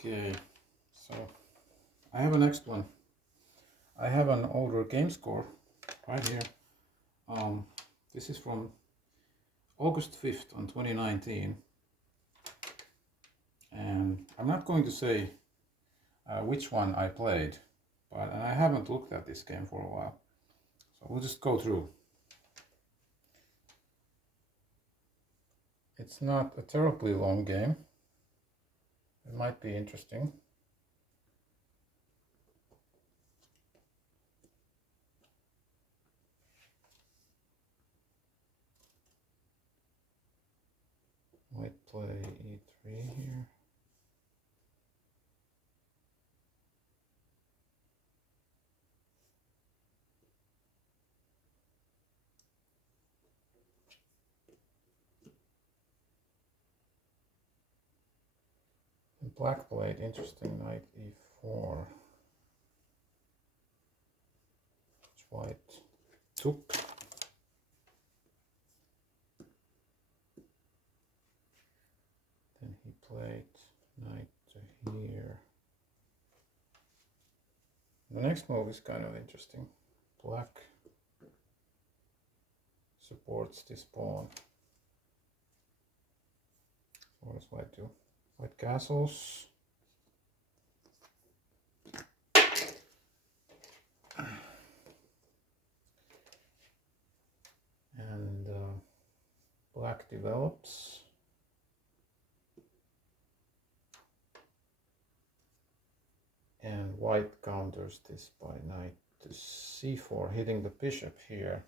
Okay, so I have a next one. I have an older game score right here. This is from August 5th on 2019. And I'm not going to say which one I played, and I haven't looked at this game for a while. So we'll just go through. It's not a terribly long game. It might be interesting. Might play e3 here. And black played interesting knight e4. Which white took. Then he played knight to here. The next move is kind of interesting. Black supports this pawn. What does white do? White castles. And black develops. And white counters this by knight to c4, hitting the bishop here.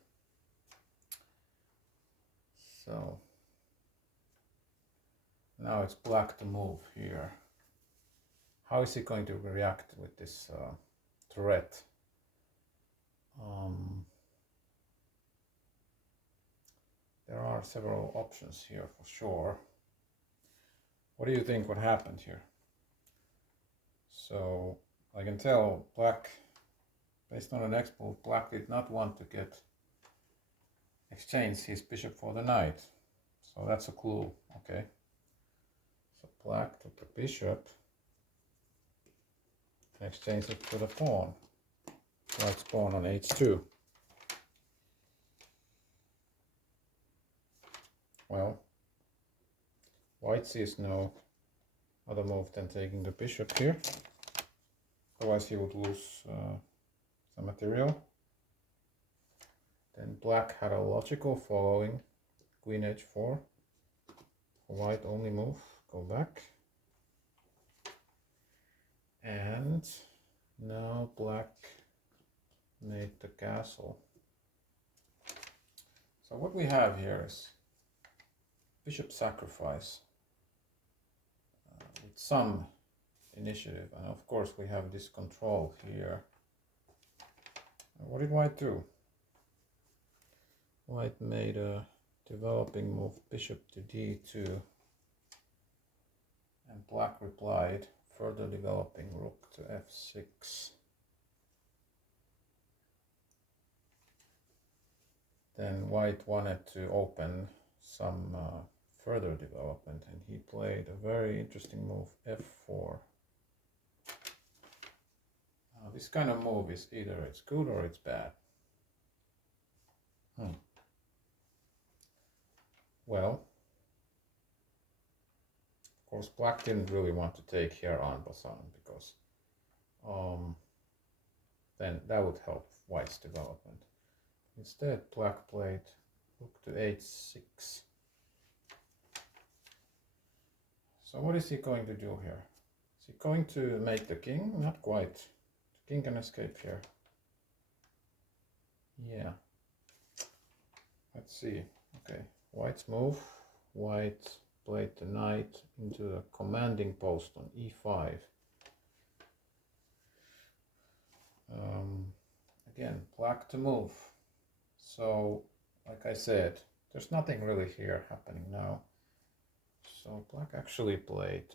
So now it's black to move here. How is he going to react with this threat? There are several options here for sure. What do you think what happened here? So I can tell black, based on the next move, black did not want to exchange his bishop for the knight. So that's a clue, okay? So black took the bishop and exchanged it for the pawn. White's pawn on h2. Well, white sees no other move than taking the bishop here. Otherwise he would lose some material. Then black had a logical following, queen h4. White only move, go back. And now black made the castle. So what we have here is bishop sacrifice with some initiative, and of course we have this control here. And what did white do? White made a developing move, bishop to d2, and black replied, further developing rook to f6. Then white wanted to open some further development, and he played a very interesting move, f4. This kind of move is either it's good or it's bad. Well, of course black didn't really want to take here en passant, because then that would help white's development. Instead, black played rook to h6. So what is he going to do here? Is he going to make the king? Not quite. The king can escape here. Yeah. Let's see. Okay, white's move. White played the knight into a commanding post on e5. Again, black to move. So, like I said, there's nothing really here happening now. So black actually played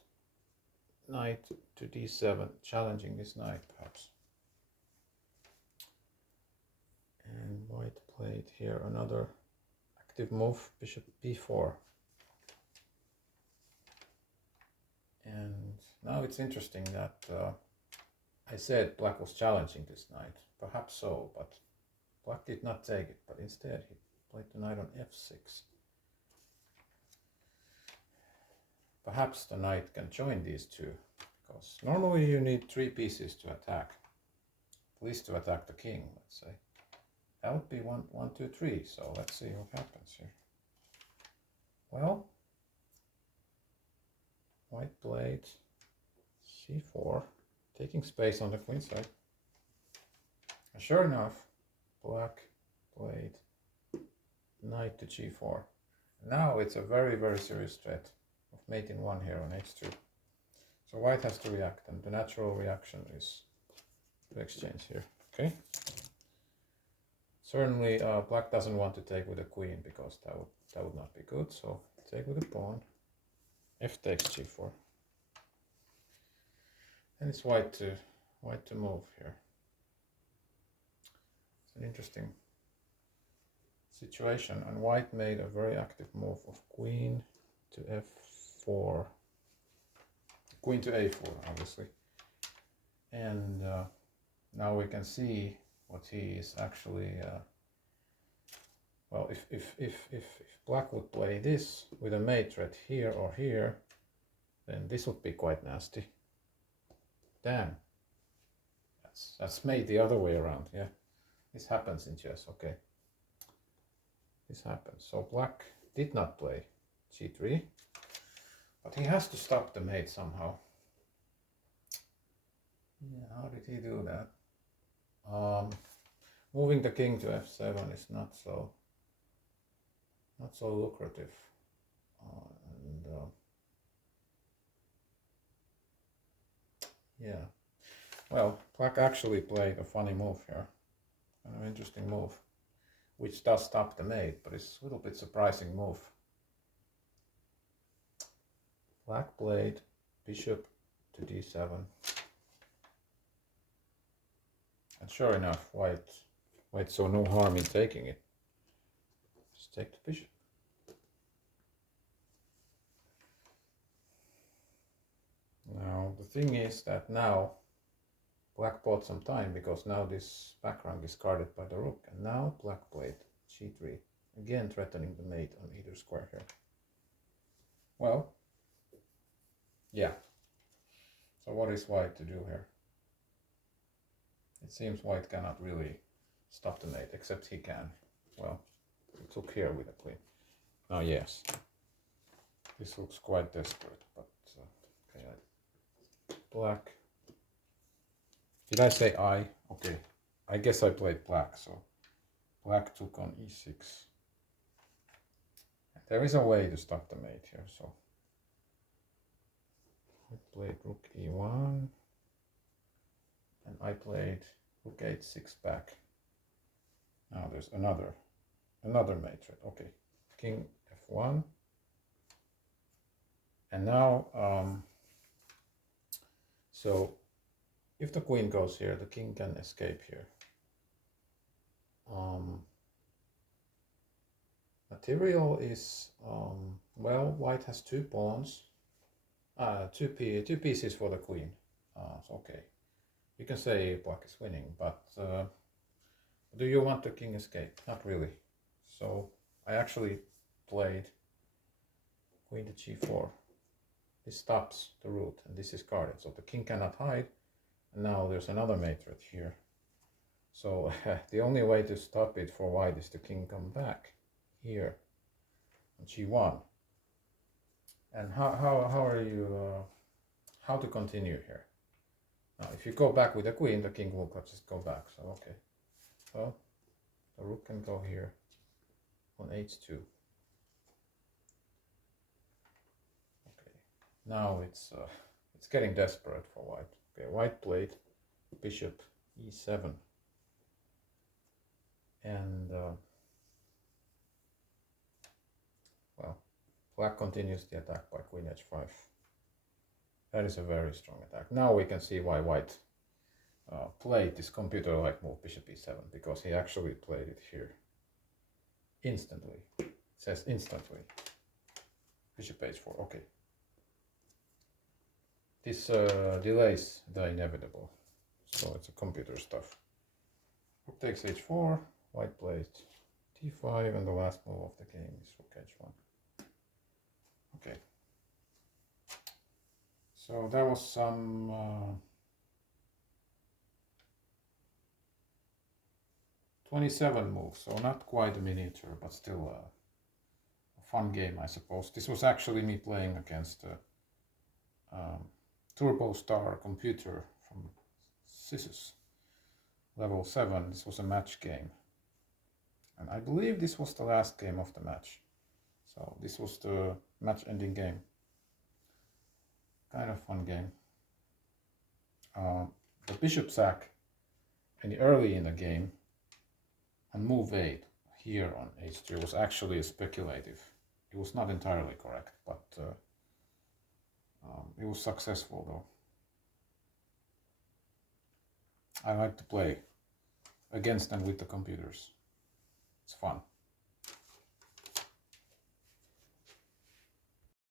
knight to d7, challenging this knight perhaps. And white played here another active move, bishop b4. And Now it's interesting that I said black was challenging this knight. Perhaps so, but black did not take it, but instead he played the knight on f6. Perhaps the knight can join these two, because normally you need 3 pieces to attack, at least to attack the king, let's say. That would be 1, 2, 3, so let's see what happens here. Well, white played c4, taking space on the queen side. And sure enough, black played knight to g4. Now it's a very, very serious threat of mate in 1 here on h2. So white has to react, and the natural reaction is to exchange here. Okay. Certainly, black doesn't want to take with the queen because that would not be good. So take with the pawn. F takes g4. And it's white to move here. It's an interesting situation, and white made a very active move of queen to f4, queen to a4, obviously. And now we can see what he is actually. Well, if black would play this with a mate threat here or here, then this would be quite nasty. Damn, that's made the other way around. Yeah, this happens in chess. Okay, this happens. So black did not play g3, but he has to stop the mate somehow. Yeah, how did he do that? Moving the king to f7 is not so lucrative, yeah. Well, black actually played a funny move here, kind of interesting move, which does stop the mate, but it's a little bit surprising move. Black played bishop to d7, and sure enough, white saw no harm in taking it. Just take the bishop. Now the thing is that now black bought some time, because now this back rank is guarded by the rook, and now black played g3, again threatening the mate on either square here. Well, yeah. So what is white to do here? It seems white cannot really stop the mate, except he can. Well, he took here with a queen. Now yes, this looks quite desperate, but okay. Black. Did I say I? Okay, I guess I played black, so black took on e6. There is a way to stop the mate here, so I played rook e1, and I played rook h6 back. Now there's another mate threat. Okay, king f1, and now so if the queen goes here, the king can escape here. Material is well, white has 2 pawns, two pieces for the queen. So okay, you can say black is winning, but do you want the king escape? Not really. So I actually played queen to g4. This stops the route, and this is guarded, so the king cannot hide. And now there's another mate threat here. So the only way to stop it for white is the king come back here on g1. And how are you? How to continue here? Now, if you go back with the queen, the king will just go back. So okay. So the rook can go here on h2. Now it's getting desperate for white. Okay, white played bishop e7, and well, black continues the attack by queen h5. That is a very strong attack. Now we can see why white played this computer-like move bishop e7, because he actually played it here instantly. It says instantly. Bishop h4. Okay. this delays the inevitable. So it's a computer stuff. Rook takes h4, white plays t5, and the last move of the game is rook h1. Okay. So there was some 27 moves, so not quite a miniature, but still a fun game, I suppose. This was actually me playing against a Turbostar computer from Scisys, level 7. This was a match game. And I believe this was the last game of the match. So this was the match-ending game. Kind of fun game. The bishop sack early in the game on move 8 here on h3 was actually a speculative. It was not entirely correct, but it was successful though. I like to play against and with the computers. It's fun.